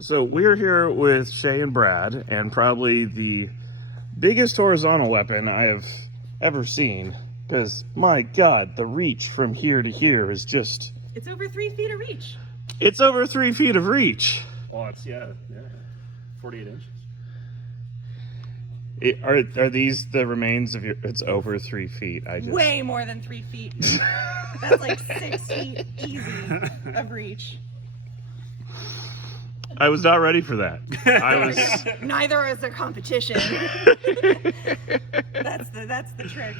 So we're here with Shay and Brad, and probably the biggest horizontal weapon I have ever seen. Because, my God, the reach from here to here is just... It's over 3 feet of reach. It's over 3 feet of reach. Well, it's, yeah 48 inches. Are these the remains of your... It's over 3 feet. Way more than 3 feet. That's like 6 feet easy of reach. I was not ready for that. Neither is the competition. That's the trick.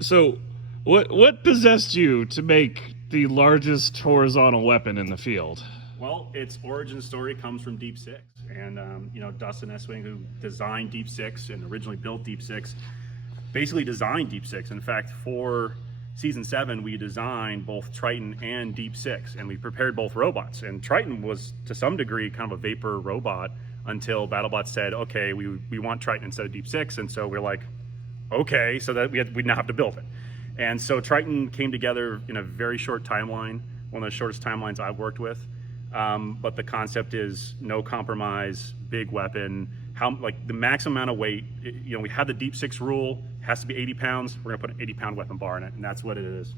So, what possessed you to make the largest horizontal weapon in the field? Well, its origin story comes from Deep Six, and Dustin Eswing, who designed Deep Six and originally built Deep Six, basically designed Deep Six. In fact, for Season 7, we designed both Triton and Deep Six, and we prepared both robots. And Triton was, to some degree, kind of a vapor robot until BattleBots said, okay, we want Triton instead of Deep Six, and so we're like, okay, so that we now have to build it. And so Triton came together in a very short timeline, one of the shortest timelines I've worked with. But the concept is no compromise, big weapon. The maximum amount of weight, we had the Deep Six rule, has to be 80 pounds. We're gonna put an 80-pound weapon bar in it, and that's what it is.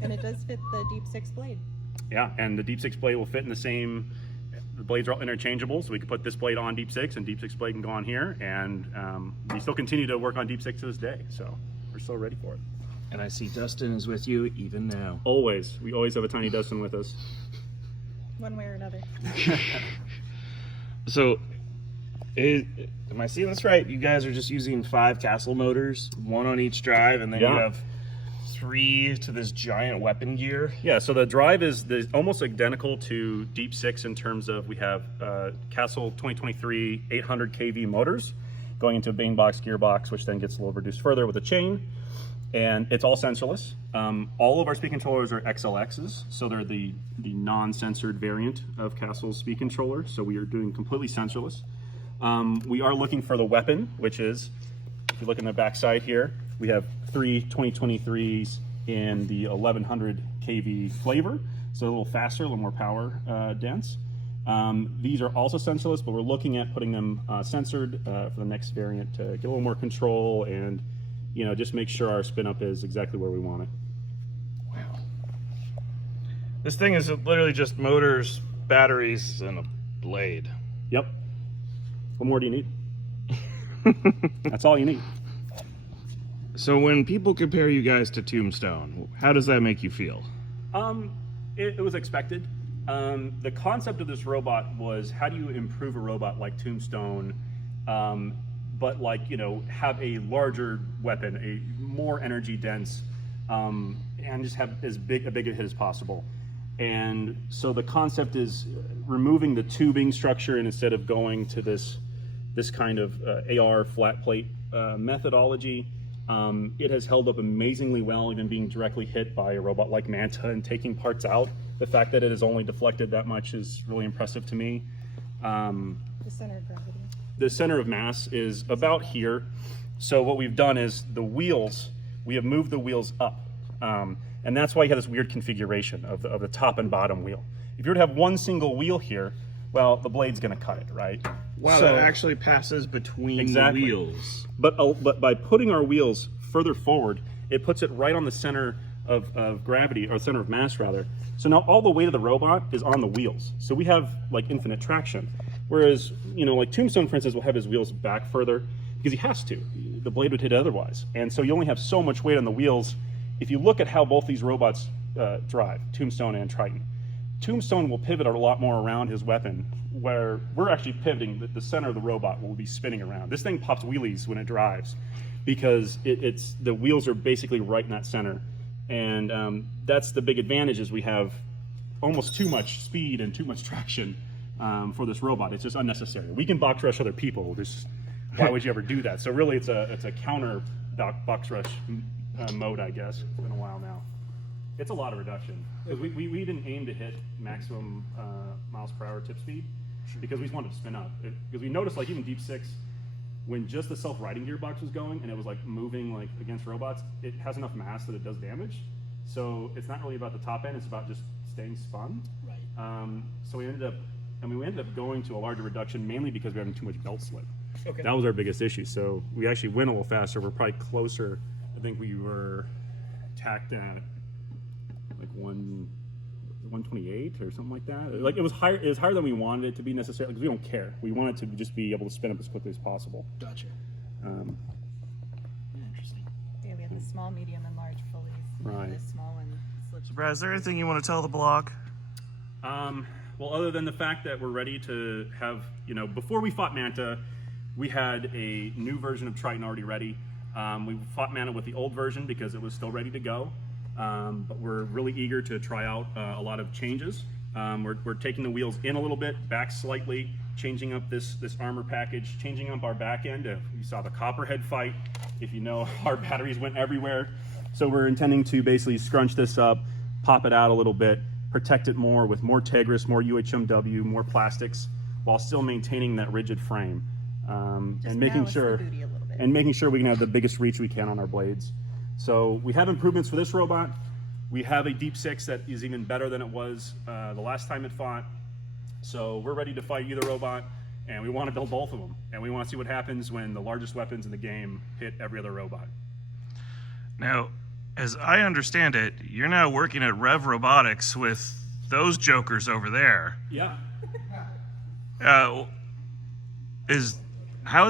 And it does fit the Deep Six blade. Yeah, and the Deep Six blade will fit in the same, the blades are all interchangeable, so we can put this blade on Deep Six, and Deep Six blade can go on here, and we still continue to work on Deep Six to this day, so we're still ready for it. And I see Dustin is with you even now. Always. We always have a tiny Dustin with us. One way or another. So, am I seeing this right? You guys are just using 5 castle motors, 1 on each drive, and then you have 3 to this giant weapon gear? Yeah, so the drive is almost identical to Deep Six in terms of we have Castle 2023 800 kV motors going into a Bane box gearbox, which then gets a little reduced further with a chain. And it's all sensorless. All of our speed controllers are XLXs, so they're the non-sensored variant of Castle's speed controller, so we are doing completely sensorless. We are looking for the weapon, which is, if you look in the back side here, we have 3 2023s in the 1100 kV flavor, so a little faster, a little more power dense. These are also sensorless, but we're looking at putting them sensored for the next variant to get a little more control and just make sure our spin up is exactly where we want it. Wow. This thing is literally just motors, batteries, and a blade. Yep. What more do you need? That's all you need. So when people compare you guys to Tombstone, how does that make you feel? It was expected. The concept of this robot was, how do you improve a robot like Tombstone, but have a larger weapon, a more energy dense, and just have as big a hit as possible. And so the concept is removing the tubing structure, and instead of going to this kind of AR flat plate methodology, it has held up amazingly well, even being directly hit by a robot like Manta and taking parts out. The fact that it has only deflected that much is really impressive to me. The center of gravity. The center of mass is about here. So what we've done is we have moved the wheels up. And that's why you have this weird configuration of the top and bottom wheel. If you were to have one single wheel here, well, the blade's gonna cut it, right? Wow, so, that actually passes between the wheels. But by putting our wheels further forward, it puts it right on the center of gravity, or center of mass rather. So now all the weight of the robot is on the wheels. So we have infinite traction. Whereas, Tombstone, for instance, will have his wheels back further because he has to. The blade would hit otherwise. And so you only have so much weight on the wheels. If you look at how both these robots drive, Tombstone and Triton, Tombstone will pivot a lot more around his weapon, where we're actually pivoting. The center of the robot will be spinning around. This thing pops wheelies when it drives because the wheels are basically right in that center. And that's the big advantage, is we have almost too much speed and too much traction for this robot. It's just unnecessary. We can box rush other people. Why would you ever do that? So really, it's a counter box rush mode, I guess. It's been a while now. It's a lot of reduction because we didn't aim to hit maximum miles per hour tip speed because we just wanted to spin up. Because we noticed, even Deep Six, when just the self-riding gearbox was going and it was like moving like against robots, it has enough mass that it does damage. So it's not really about the top end; it's about just staying spun. Right. So we ended up going to a larger reduction mainly because we were having too much belt slip. Okay. That was our biggest issue. So we actually went a little faster. We're probably closer. I think we were tacked at like 128 or something like that. Like it was higher. It was higher than we wanted it to be necessarily because we don't care. We want it to just be able to spin up as quickly as possible. Gotcha. Interesting. Yeah, we have the small, medium, and large pulleys. Right. This small one slips. Brad, is there anything you want to tell the blog? Well, other than the fact that we're ready to have, before we fought Manta, we had a new version of Triton already ready. We fought Manta with the old version because it was still ready to go. But we're really eager to try out a lot of changes. We're taking the wheels in a little bit, back slightly, changing up this armor package, changing up our back end. You saw the Copperhead fight. If you know, our batteries went everywhere. So we're intending to basically scrunch this up, pop it out a little bit, protect it more with more Tegris, more UHMW, more plastics, while still maintaining that rigid frame. And making sure we can have the biggest reach we can on our blades. So we have improvements for this robot. We have a Deep 6 that is even better than it was the last time it fought. So we're ready to fight either robot, and we want to build both of them. And we want to see what happens when the largest weapons in the game hit every other robot. Now, as I understand it, you're now working at Rev Robotics with those jokers over there. Yeah. How is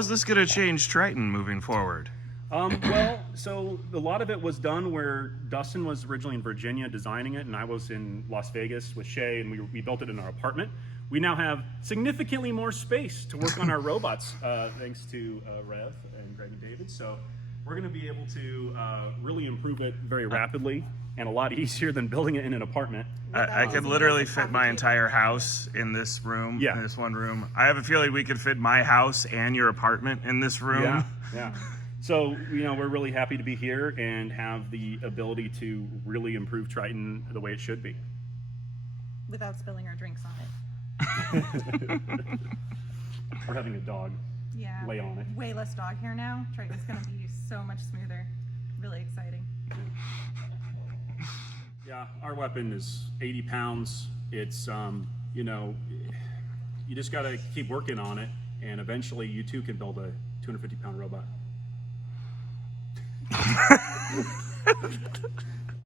this going to change Triton moving forward? Well, so a lot of it was done where Dustin was originally in Virginia designing it, and I was in Las Vegas with Shay, and we built it in our apartment. We now have significantly more space to work on our robots, thanks to Rev and Greg and David. So we're going to be able to really improve it very rapidly and a lot easier than building it in an apartment. I could literally fit my entire house in this room, Yeah. in this one room. I have a feeling we could fit my house and your apartment in this room. Yeah. So, we're really happy to be here and have the ability to really improve Triton the way it should be. Without spilling our drinks on it. We're having a dog Yeah. lay on it. Way less dog hair now. Triton's going to be so much smoother. Really exciting. Yeah, our weapon is 80 pounds. It's, you just got to keep working on it, and eventually you too can build a 250-pound robot.